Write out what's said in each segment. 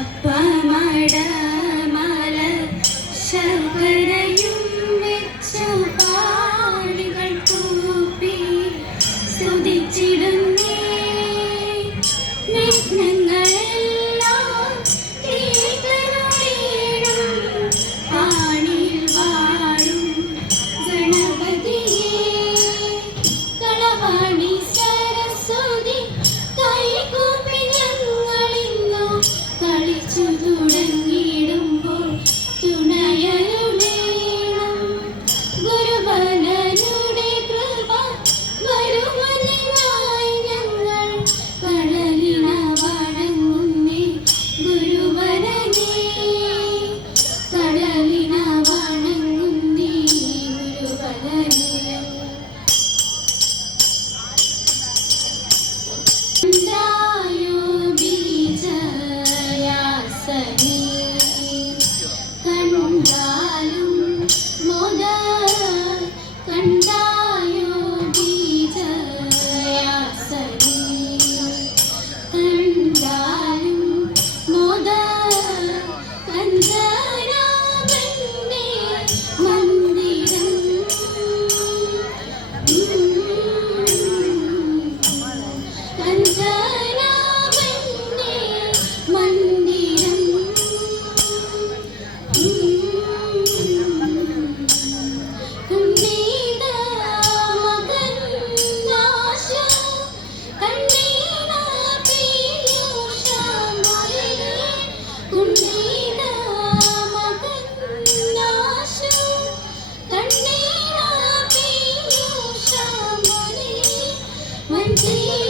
அப்பமட Thank you.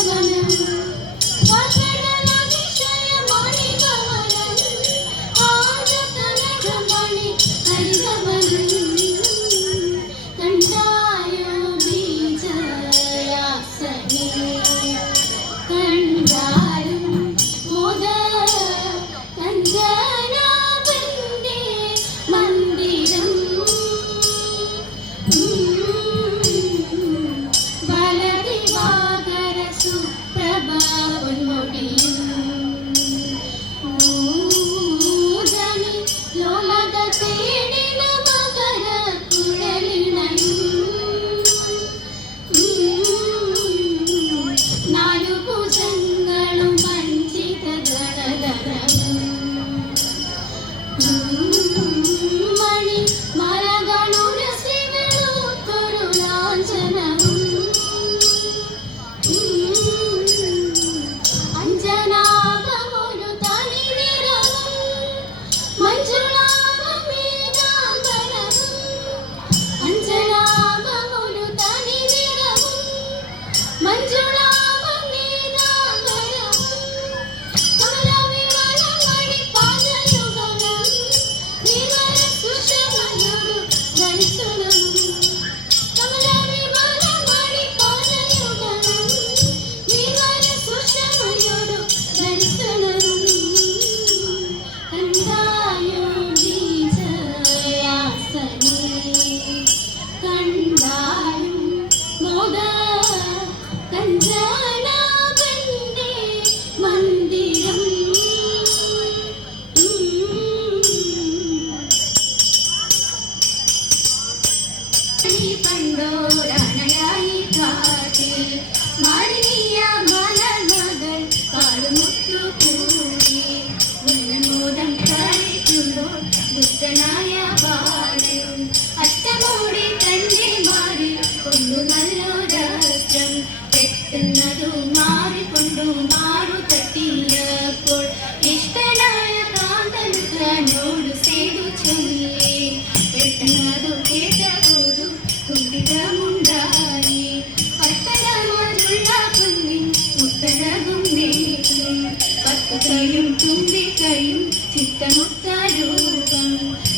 അഷ്ടമുത്താരൂപം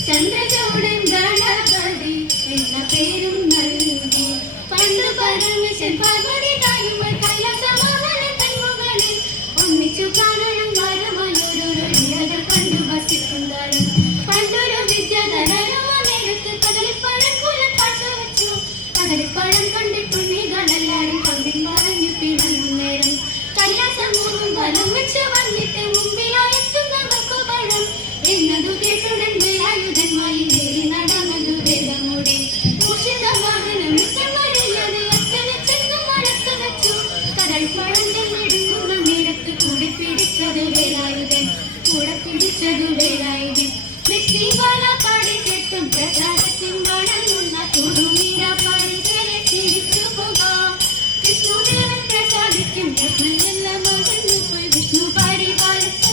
Chandrachoodan Ganapathi എന്ന പേരും നൽകി. പണ്ട് പരമശൻ പാർവതി താനുമായി കൈലാസമോഹന കൺമുകളിൽ ഒന്നിച്ചു കാണണം വരമായൊരു റെഡിയത കണ്ടു വസിക്കുന്നാലും പണ്ടൊരു വിദ്യാധരനും നേരത്ത് കടലിപ്പഴക്കൂല കാഴ്ച വെച്ചു കടലിപ്പഴ